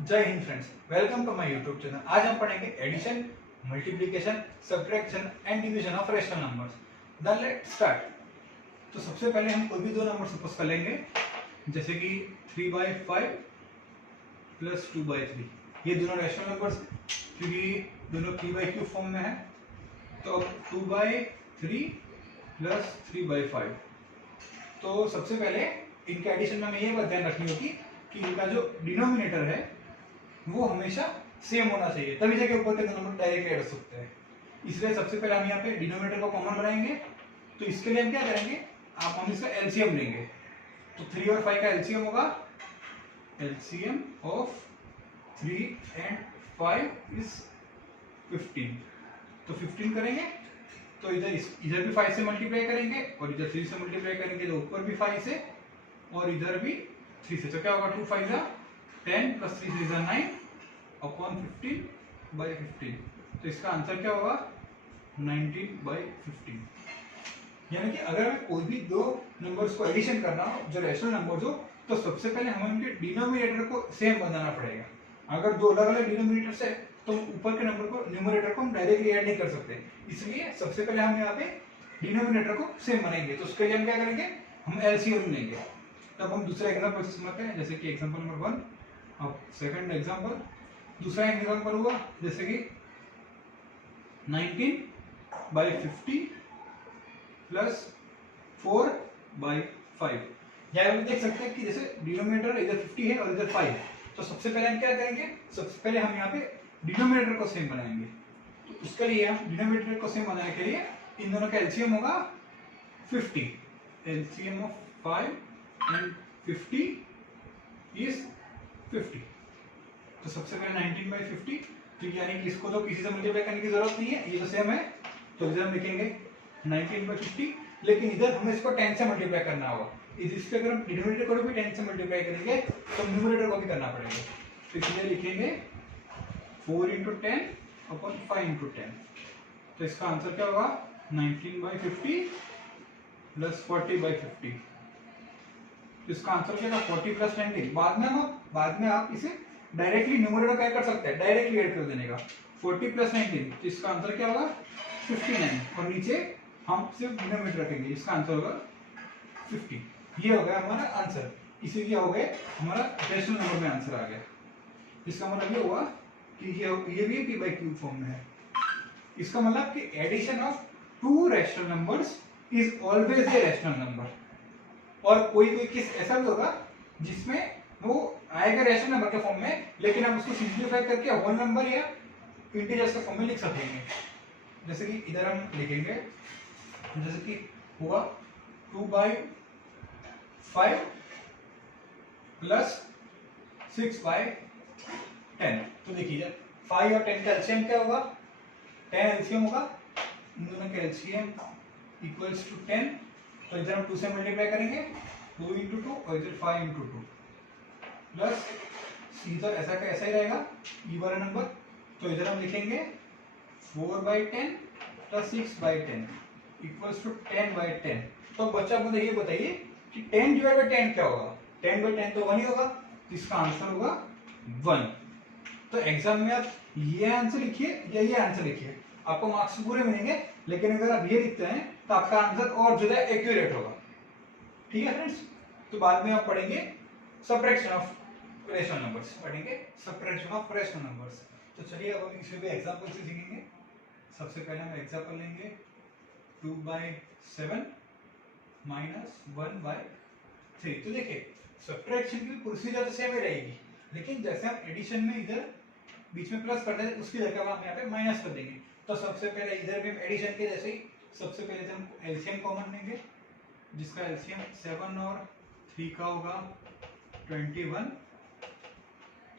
जय हिंद friends, welcome to my YouTube channel. आज हम पढ़ेंगे addition, multiplication, subtraction and division of rational numbers. Then let's start. तो सबसे पहले हम कोई भी दो नंबर सपोज कर लेंगे, जैसे कि 3/5 प्लस 2/3। ये दोनों रैशनल नंबर्स क्योंकि दोनों 3/3 फॉर्म में है। तो अब 2/3 प्लस 3/5। तो सबसे पहले इनके एडिशन में हमें ये बात ध्यान रखनी होगी कि इनका जो डिनोमिनेटर है वो हमेशा सेम होना चाहिए, तभी जाके ऊपर के दो नंबर डायरेक्टली ऐड हो सकते हैं। इसलिए सबसे पहले हम यहाँ पे डिनोमिनेटर को कॉमन बनाएंगे। तो इसके लिए हम क्या करेंगे, हम इसका एलसीएम लेंगे। तो 3 और 5 का एलसीएम होगा, एलसीएम ऑफ 3 एंड 5 इज 15। तो 15 करेंगे तो इधर भी 5 से मल्टीप्लाई करेंगे और इधर 3 से मल्टीप्लाई करेंगे, तो ऊपर भी 5 से और इधर भी 3 से। तो क्या होगा, 2 5 जा 10 प्लस 3 3 9 अपॉन 15/15। तो इसका आंसर क्या होगा, 19/15। यानी कि अगर हमें कोई भी दो नंबर्स को एडिशन करना हो जो रैशनल नंबर्स हो, तो सबसे पहले हमें उनके डिनोमिनेटर को सेम बनाना पड़ेगा। अगर दो अलग अलग डिनोमिनेटर्स है तो ऊपर के नंबर को न्यूमरेटर को हम डायरेक्टली ऐड नहीं कर सकते। इसलिए सबसे पहले हम यहाँ पे डिनोमिनेटर को सेम बनाएंगे। तो उसके लिए हम क्या करेंगे, हम एलसीएम लेंगे। तब हम दूसरा एग्जांपल से समझते हैं, जैसे कि एग्जांपल नंबर 1। अब सेकंड एग्जांपल, दूसरा एग्जांपल हुआ जैसे कि 19/50 प्लस 4/5। यहाँ हम देख सकते हैं कि जैसे डिनोमिनेटर इधर 50 है और इधर 5 है। तो सबसे पहले हम क्या करेंगे, सबसे पहले हम यहाँ पे डिनोमिनेटर को सेम बनाएंगे। तो उसके लिए हम डिनोमिनेटर को सेम बनाने के लिए इन दोनों का एलसीएम होगा 50। LCM of 5 and 50 is 50। तो सबसे पहले 19/50, तो यानी कि इसको तो किसी से मल्टीप्लाई करने की जरूरत नहीं है, ये तो सेम है। तो इधर हम लिखेंगे 19/50, लेकिन इधर हमें इसको 10 से मल्टीप्लाई करना होगा। इसके अगर हम डिनोमिनेटर को भी 10 से मल्टीप्लाई करेंगे तो न्यूमरेटर को भी करना पड़ेगा। तो इसलिए लिखेंगे 4 × 10 अपॉन 5 × 10। तो इसका आंसर क्या होगा, 19/50 प्लस 40/50। तो इसका आंसर क्या होगा, 40 प्लस 19। बाद में आप इसे डायरेक्टली न्यूमरेटर का कर सकते हैं, डायरेक्टली ऐड कर देने का। 40 प्लस 19, तो इसका आंसर क्या होगा, 59। और नीचे हम सिर्फ डिनोमिनेटर रखेंगे, इसका आंसर होगा 50। ये हो गया हमारा आंसर। इसीलिए हो गए हमारा रैशनल नंबर में आंसर आ गया। इसका मतलब ये हुआ कि ये भी p/q फॉर्म में है। इसका मतलब कि addition of two rational numbers is always a rational number. और कोई कोई केस ऐसा भी होगा जिसमें वो आएगा रैशनल नंबर के फॉर्म में, लेकिन हम उसको सिंपलीफाई करके होल नंबर या इंटीजर्स के फॉर्म में लिख सकेंगे। जैसे कि इधर हम लिखेंगे, जैसे कि हुआ 2/5 प्लस 6/10। तो देखिए 5 और 10 का एलसीएम क्या होगा, 10 एलसीएम होगा। इन दोनों का एलसीएम इक्वल्स टू 10। तो इधर हम 2 से मल्टीप्लाई करेंगे, 2 × 2 और इधर 5 × 2 प्लस इधर ऐसा का ऐसा ही रहेगा ई वाला नंबर। तो इधर हम लिखेंगे 4/10 प्लस 6/10 इक्वल्स टू 10/10। तो बच्चा मुझे ये बताइए कि 10/10 क्या होगा, 10/10 तो 1 ही होगा। तो इसका आंसर होगा 1। तो एग्जाम में आप ये आंसर लिखिए या ये आंसर लिखिए, आपको मार्क्स पूरे मिलेंगे। लेकिन अगर आप ये लिखते हैं तो आपका आंसर और ज्यादा एक्यूरेट होगा। ठीक है फ्रेंड्स। तो बाद में आप पढ़ेंगे सब्ट्रैक्शन ऑफ रैशनल नंबर्स, पढ़ेंगे सब्ट्रैक्शन ऑफ रैशनल नंबर्स। तो चलिए अब हम इसमें भी एग्जांपल से सीखेंगे। सबसे पहले हम एग्जांपल लेंगे 2/7 माइनस 1/3। तो देखिए सब्ट्रैक्शन की प्रोसीजर तो सेम ही रहेगी, लेकिन जैसे हम एडिशन में इधर बीच में प्लस करते हैं, उसकी जगह हम यहाँ पे माइनस कर देंगे। तो सबसे पहले इधर भी हम एडिशन के जैसे ही सबसे पहले हम एलसीएम कॉमन लेंगे, जिसका एलसीएम 7 और 3 का होगा 21।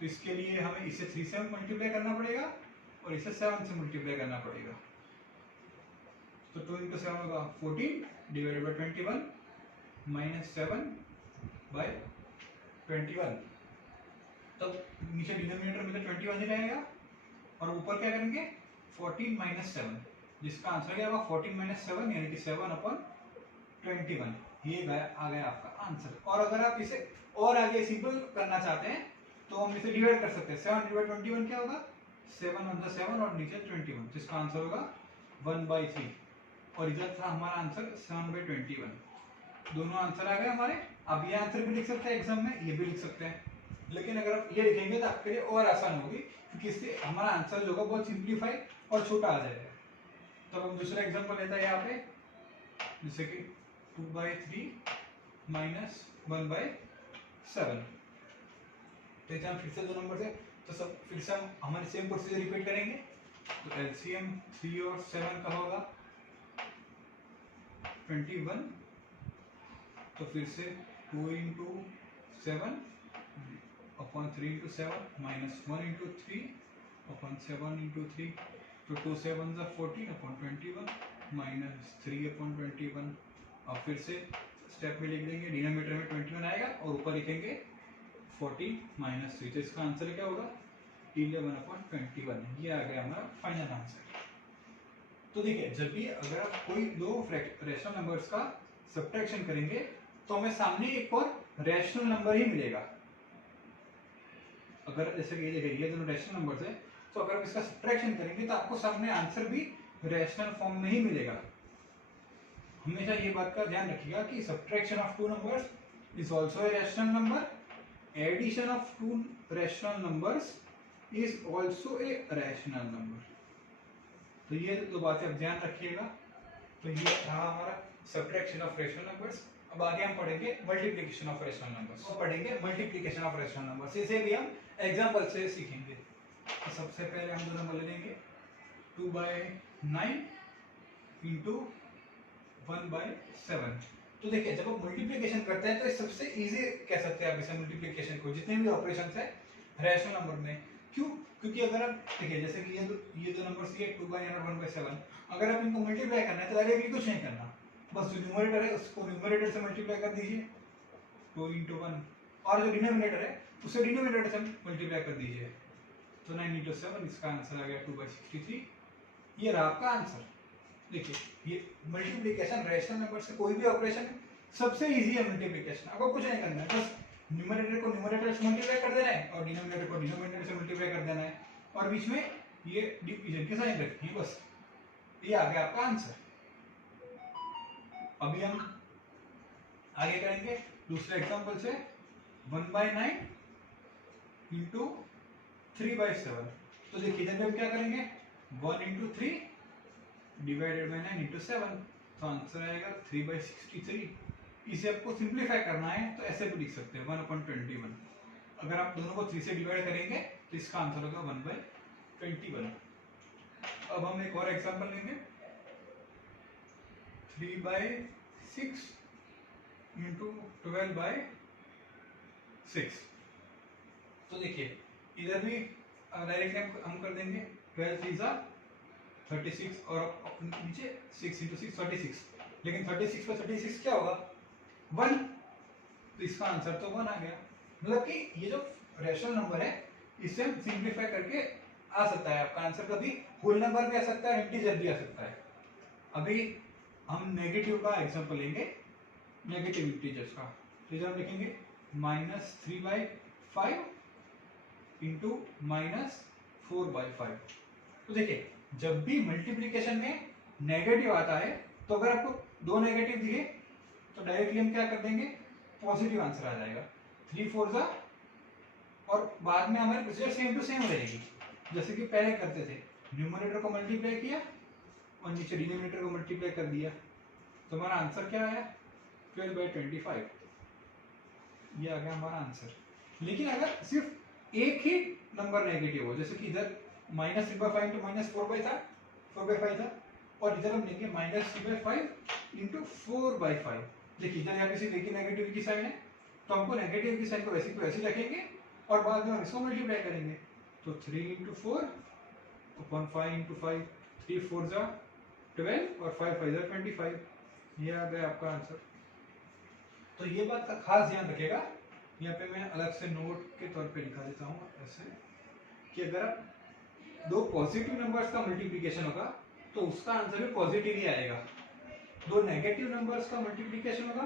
तो इसके लिए हमें इसे 3 से मल्टीप्लाई करना पड़ेगा और इसे 7 से मल्टीप्लाई करना पड़ेगा। तो 2 × 7 होगा 14 डिवाइडेड बाय 21 माइनस 7/21। तो नीचे डिनोमिनेटर में तो 21 ही रहेगा और ऊपर क्या करेंगे 14 माइनस 7, जिसका आंसर क्या होगा 14 - 7 यानी कि 7/21। ये आ गया आपका आंसर। और अगर आप इसे और आगे सिंपल करना चाहते हैं तो हम इसे डिवाइड कर सकते हैं। 7 डिवाइड 21 क्या होगा? 7 वन जा 7 और नीचे 21, जिसका आंसर होगा 1/3। और इधर था हमारा आंसर 7/21। दोनों आंसर आ गए हमारे। अब ये आंसर भी लिख सकते हैं एग्जाम में, ये भी लिख सकते हैं, लेकिन अगर आप ये लिखेंगे तो आपके लिए और आसान होगी, क्योंकि इससे हमारा आंसर जो होगा बहुत सिंप्लीफाई और छोटा आ जाएगा। तो हम दूसरा एग्जांपल लेते हैं यहाँ पे, जैसे कि 2/3 माइनस 1/7। तो एग्जाम फिर से 2 नंबर है, तो सब फिर से हम हमारे सेम प्रोसीजर रिपीट करेंगे। तो एलसीएम 3 और 7 का होगा 21। तो फिर से 2 into 7 upon 3 into 7 minus 1 into 3 upon 7 into 3। तो 2 7 जा 14 अपॉन 21 माइनस 3 अपॉन 21। अब फिर से स्टेप में लिख देंगे, डिनोमिनेटर में 21 आएगा और ऊपर लिखेंगे 14 माइनस 3। तो इसका आंसर क्या होगा? 11 अपॉन 21। ये आ गया हमारा फाइनल आंसर। तो देखिए, जब भी अगर आप कोई दो रैशनल नंबर्स का सब्ट्रैक्शन करेंगे तो हमें सामने एक और रैशनल नंबर ही मिलेगा। अगर जैसे कि ये देखिए, ये दोनों रैशनल नंबर्स है, तो अगर आप इसका सब्ट्रैक्शन करेंगे तो आपको सामने आंसर भी रैशनल फॉर्म में ही मिलेगा। हमेशा ये बात का ध्यान रखिएगा कि subtraction of two numbers is also a rational number, addition of two rational numbers is also a rational number. तो ये दो बातें आप ध्यान रखिएगा। तो ये रहा हमारा सब्ट्रैक्शन ऑफ रैशनल नंबर्स। अब आगे हम पढ़ेंगे मल्टीप्लिकेशन ऑफ रैशनल नंबर्स। और पढ़ेंगे मल्टीप्लिकेशन ऑफ रैशनल नंबर्स, इसे भी हम एग्जांपल से सीखेंगे। तो सबसे पहले हम दो नंबर ले लेंगे, 2/9 इंटू 1/7। तो देखिए, जब आप मल्टीप्लिकेशन करते हैं तो इस सबसे इजी कह सकते हैं आप इसे मल्टीप्लिकेशन को, जितने भी ऑपरेशंस है रैशनल नंबर में। क्यों? क्योंकि अगर आप देखिए, जैसे कि ये दो नंबर्स ये 2/9 और 1/7, अगर आप इनको मल्टीप्लाई करना है तो डायरेक्टली कुछ नहीं करना, बस जो न्यूमरेटर है उसको न्यूमरेटर से मल्टीप्लाई कर दीजिए 2 इंटू 1, और जो डिनोमिनेटर है उसे डिनोमिनेटर से मल्टीप्लाई कर दीजिए। तो 9 इंटू 7, इसका आंसर आ गया 2/63। ये रहा आपका आंसर। देखिए, ये मल्टीप्लिकेशन रैशनल नंबर से कोई भी ऑपरेशन सबसे इजी है मल्टीप्लिकेशन। आपको कुछ नहीं करना है, बस न्यूमरेटर को न्यूमरेटर से मल्टीप्लाई कर देना है और डिनोमिनेटर को डिनोमिनेटर से मल्टीप्लाई कर देना है, और बीच में ये डिवीजन के साइन रखनी है, बस। ये आ गया आपका आंसर। अभी हम आगे करेंगे दूसरे एग्जांपल से, 1/9 इंटू 3/7। तो देखिए, जब हम क्या करेंगे, 1 इंटू 3 डिवाइडेड बाय 9 इंटू 7, तो आंसर आएगा 3/63। इसे आपको सिंप्लीफाई करना है तो ऐसे भी लिख सकते हैं 1/21। अगर आप दोनों को 3 से डिवाइड करेंगे तो इसका आंसर होगा 1/21। अब हम एक और एग्जांपल लेंगे, 3/6 इंटू 12/6। तो देखिए, इधर भी डायरेक्टली हम कर देंगे 12 3 36 और नीचे 6 इंटू 6 36। लेकिन 36 पर 36 क्या होगा? 1। तो इसका आंसर तो 1 आ गया। मतलब कि ये जो रैशनल नंबर है इसे हम सिंप्लीफाई करके आ सकता है आपका आंसर, कभी होल नंबर भी आ सकता है, इंटीजर भी आ सकता है। अभी हम नेगेटिव का एग्जांपल लेंगे, नेगेटिव इंटीजर्स का। तो इधर हम लिखेंगे -3/5 इंटू -4/5। तो देखिए, जब भी मल्टीप्लिकेशन में नेगेटिव आता है तो अगर आपको दो नेगेटिव दिए तो डायरेक्टली हम क्या कर देंगे, पॉजिटिव आंसर आ जाएगा। 3 4 जा, और बाद में हमारे प्रोसीजर सेम टू सेम रहेगी जैसे कि पहले करते थे। न्यूमरेटर को मल्टीप्लाई किया और नीचे डिनोमिनेटर को मल्टीप्लाई कर दिया, तो हमारा आंसर क्या आया? 12/25। ये आ गया हमारा आंसर। लेकिन अगर सिर्फ एक ही नंबर नेगेटिव हो, जैसे कि इधर -3/5 इंटू -4/5 था, और इधर हम लेंगे -3/5 इंटू 4/5। देखिए, इधर यहाँ पे सिर्फ एक ही नेगेटिव की साइन है, तो हमको नेगेटिव की साइन को वैसे को वैसे रखेंगे और बाद में हम इसको मल्टीप्लाई करेंगे। तो 3 इंटू 4 अपॉन 5 इंटू 5, 3 4 जा 12 और 5 5 जा 25। ये आ गया आपका आंसर। तो ये बात का खास ध्यान रखिएगा, यहाँ पे मैं अलग से नोट के तौर पे लिखा देता हूँ ऐसे, कि अगर आप दो पॉजिटिव नंबर्स का मल्टीप्लिकेशन होगा तो उसका आंसर भी पॉजिटिव ही आएगा। दो नेगेटिव नंबर्स का मल्टीप्लिकेशन होगा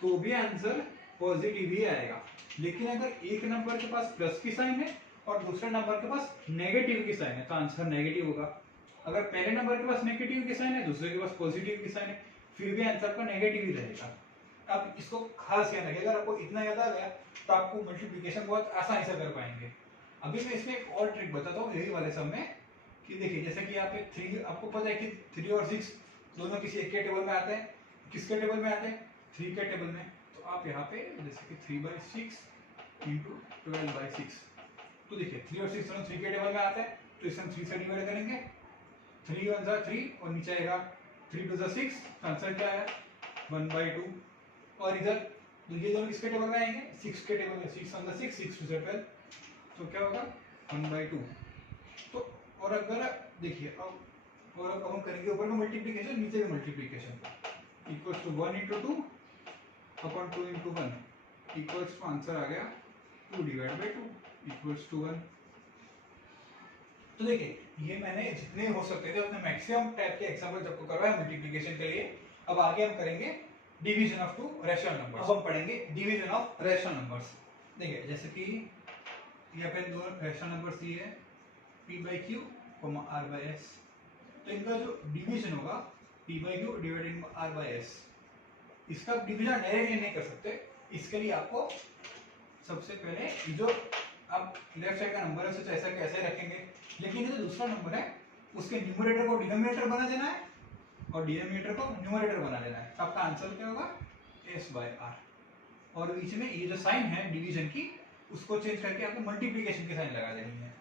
तो भी आंसर पॉजिटिव ही आएगा। लेकिन अगर एक नंबर के पास प्लस की साइन है और दूसरे नंबर के पास नेगेटिव की साइन है तो आंसर नेगेटिव होगा। अगर पहले नंबर के पास नेगेटिव की साइन है, दूसरे के पास पॉजिटिव की साइन है, फिर भी आंसर का नेगेटिव ही रहेगा। आप इसको खास ध्यान रखिएगा। अगर आपको इतना याद आ गया तो आपको मल्टीप्लिकेशन बहुत आसानी से कर पाएंगे। अभी मैं इसमें एक और ट्रिक बताता हूँ यही वाले सब में कि देखिए जैसे कि यहाँ पे 3, आपको पता है कि 3 और 6 दोनों किसी एक के टेबल में आते हैं। किसके टेबल में आते हैं? 3 के टेबल में। तो आप यहाँ पे जैसे कि 3/6 इंटू 12/6, तो देखिए 3 और 6 दोनों 3 के टेबल में आते हैं, तो इसे हम 3 से डिवाइड करेंगे। 3 1 जा 3 और नीचे आएगा 3 2 जा 6, आंसर क्या है 1/2। और इधर तो ये दोनों किसके टेबल में आएंगे? 6 के टेबल में। 6 1 जा 6, 6 2 जा 12, तो क्या होगा 1/2। तो और अगर देखिए अब हम करेंगे ऊपर में मल्टीप्लिकेशन, नीचे में multiplication, equals to 1 × 2 upon 2 × 1 equals to answer आ गया 2/2 इक्वल्स टू 1। तो देखिए ये मैंने जितने हो सकते थे उतने मैक्सिमम टाइप के एग्जांपल आपको करवाया मल्टीप्लिकेशन के लिए। अब आगे हम करेंगे division of two rational numbers. अब हम पढ़ेंगे डिवीजन ऑफ रैशनल नंबर्स। देखिए जैसे कि यहाँ पे दो रैशनल नंबर्स दिए हैं p/q, r/s। तो इनका जो डिवीजन होगा p/q डिवाइडेड बाय r/s। इसका डिवीजन डायरेक्टली नहीं कर सकते। इसके लिए आपको सबसे पहले जो आप लेफ्ट साइड का नंबर है उसे ऐसा कैसे रखेंगे, लेकिन ये जो दूसरा नंबर है उसके न्यूमरेटर को डिनोमिनेटर बना देना है और डिनोमिनेटर को न्यूमरेटर बना देना है। तो आपका आंसर क्या होगा s/r। और बीच में ये जो साइन है डिवीजन की उसको चेंज करके आपको मल्टीप्लिकेशन की साइन लगा देनी है।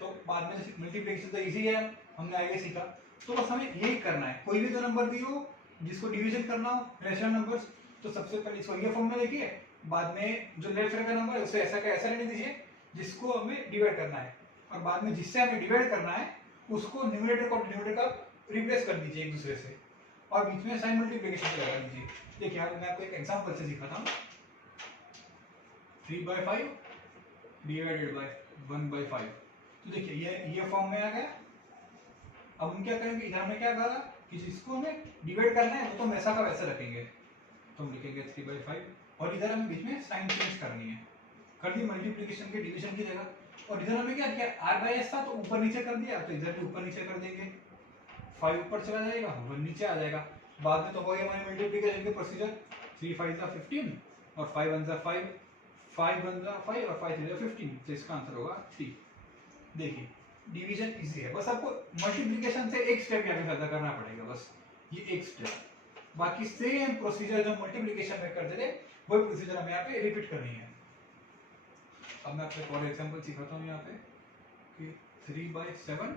तो बाद में मल्टीप्लिकेशन तो इजी है, हमने आगे सीखा। तो बस हमें यही करना है, कोई भी दो नंबर दी हो जिसको डिवीजन करना हो रैशनल नंबर्स, तो सबसे पहले इसको ये फॉर्म में लिखिए। बाद में जो लेफ्ट साइड का नंबर है उसे ऐसा का ऐसा रहने दीजिए जिसको हमें डिवाइड करना है, और बाद में जिससे हमें डिवाइड करना है उसको न्यूमरेटर को डिनोमिनेटर का रिप्लेस कर दीजिए एक दूसरे से, और बीच में साइन मल्टीप्लिकेशन लगा दीजिए। देखिए मैं आपको एक एग्जांपल से सिखाता हूँ। 3/5 डिवाइडेड बाय 1/5। तो देखिए ये फॉर्म में आ गया। अब हम क्या करेंगे, इधर हमने क्या कहा कि जिसको हमें डिवाइड करना है वो तो वैसा का वैसा रखेंगे। तो हम लिखेंगे 3/5 और इधर हमें बीच में साइन चेंज करनी है। कर दी मल्टीप्लिकेशन के डिवीजन की जगह। और इधर हमें क्या किया, r/s था तो ऊपर नीचे कर दिया, तो इधर भी ऊपर नीचे कर देंगे। 5 ऊपर चला जाएगा, 1 नीचे आ जाएगा। बाद में तो वही हमारे मल्टीप्लिकेशन के प्रोसीजर, 3 5 जा 15 और 5 1 जा 5, 5 1 जा 5 और 5 3 जा 15, तो इसका आंसर होगा 3। देखिए डिवीजन इजी है, बस आपको मल्टीप्लिकेशन से एक स्टेप यहाँ पे ज्यादा करना पड़ेगा, बस ये एक स्टेप। बाकी सेम प्रोसीजर जो मल्टीप्लिकेशन में करते थे वही प्रोसीजर हमें यहाँ पे रिपीट करनी है। अब मैं आपको एक और एग्जांपल सिखाता हूँ यहाँ पे कि 3/7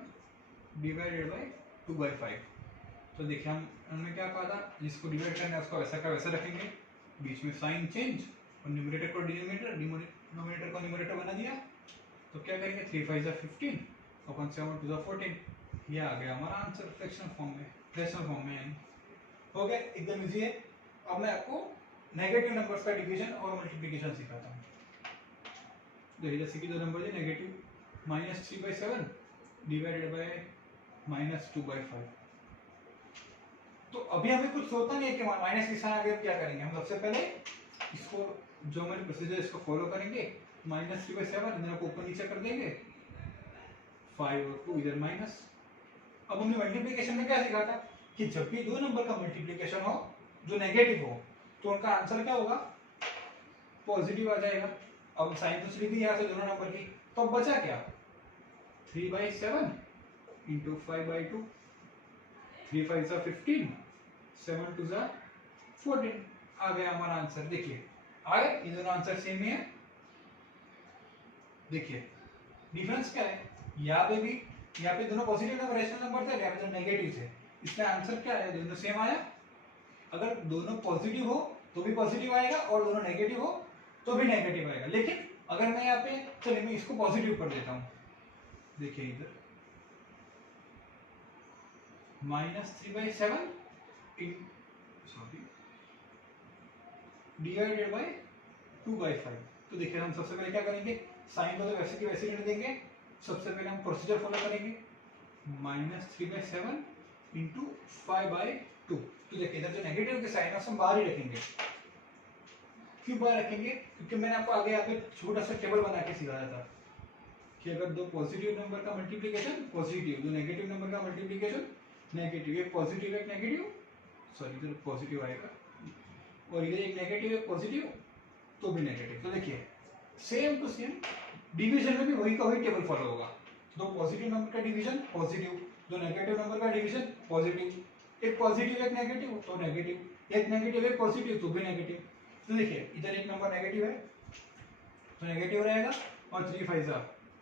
डिवाइडेड बाय 2/5। तो देखिए हमने क्या कहा था, जिसको डिवाइड करना है उसको वैसा का वैसा रखेंगे, बीच में साइन चेंज और न्यूमरेटर को डिनोमिनेटर, डिनोमिनेटर को न्यूमरेटर बना दिया। तो क्या करेंगे 3 5 जा 15 अपॉन 7 2 जा 14, ये आ गया हमारा आंसर फ्रैक्शनल फॉर्म में, फ्रैक्शनल फॉर्म में हो गया, एकदम इजी है। अब मैं आपको नेगेटिव नंबर्स का डिवीजन और मल्टीप्लिकेशन सिखाता हूँ। देखिए जैसे कि दो नंबर है नेगेटिव, -3/7 डिवाइडेड बाय -2/5। तो अभी हमें कुछ सोचना नहीं है कि माइनस की साइन आ गया, क्या करेंगे हम सबसे पहले इसको जो हमारे प्रोसीजर इसको फॉलो करेंगे। -3/7 इधर को ऊपर नीचे कर देंगे, 5 और 2 इधर माइनस। अब हमने मल्टीप्लिकेशन में क्या सीखा था कि जब भी दो नंबर का मल्टीप्लिकेशन हो जो नेगेटिव हो तो उनका आंसर क्या होगा, पॉजिटिव आ जाएगा। अब साइन तो लिख दी यहाँ से दोनों नंबर की, तो अब बचा क्या 3/7 इंटू 5/2, 3 5 जा 15, 7 2 जा 14, आ गया हमारा आंसर। देखिए आ गए, ये दोनों आंसर सेम ही है। देखिए डिफरेंस क्या है, यहाँ पे भी, यहाँ पे दोनों पॉजिटिव नंबर रैशनल नंबर थे, यहाँ पे दोनों नेगेटिव थे, इसमें आंसर क्या है, दोनों सेम आया। अगर दोनों पॉजिटिव हो तो भी पॉजिटिव आएगा और दोनों नेगेटिव हो तो भी नेगेटिव आएगा। लेकिन अगर मैं यहाँ पे, चलिए मैं इसको पॉजिटिव कर देता हूँ। देखिए इधर -3/7 डिवाइडेड बाय 2/5। तो देखिए हम सबसे पहले क्या करेंगे, साइन को तो वैसे की वैसे रहने देंगे। सबसे पहले हम प्रोसीजर फॉलो करेंगे, -3/7 इंटू 5/2। तो देखिए इधर जो नेगेटिव के साइन है उसको हम बाहर ही रखेंगे, क्यों बाय रखेंगे? क्योंकि मैंने आपको आगे यहाँ पे छोटा सा टेबल बना के सिखाया था कि अगर दो पॉजिटिव नंबर का मल्टीप्लिकेशन पॉजिटिव, दो नेगेटिव नंबर का मल्टीप्लिकेशन नेगेटिव, ये पॉजिटिव एक नेगेटिव, सॉरी इधर पॉजिटिव आएगा, और ये एक नेगेटिव एक पॉजिटिव तो भी नेगेटिव। तो देखिए सेम टू सेम डिवीजन में भी वही का वही टेबल फॉलो होगा। दो पॉजिटिव नंबर का डिवीजन पॉजिटिव, दो नेगेटिव नंबर का डिवीजन पॉजिटिव, एक पॉजिटिव एक नेगेटिव तो नेगेटिव, एक नेगेटिव एक पॉजिटिव तो भी नेगेटिव। तो देखिए इधर एक नंबर नेगेटिव है तो नेगेटिव रहेगा, और 3 5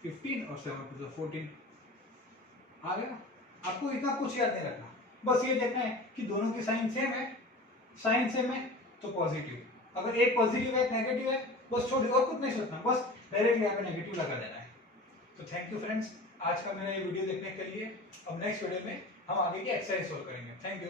15 और 7 2 14 आ गया। आपको इतना कुछ याद नहीं रखना, बस ये देखना है कि दोनों की साइन सेम है, साइन सेम है तो पॉजिटिव, अगर एक पॉजिटिव है एक नेगेटिव है बस छोड़ दो, और कुछ नहीं सोचना, बस डायरेक्टली यहाँ पे नेगेटिव लगा देना है। तो थैंक यू फ्रेंड्स आज का मेरा ये वीडियो देखने के लिए। अब नेक्स्ट वीडियो में हम आगे की एक्सरसाइज सॉल्व करेंगे। Thank you.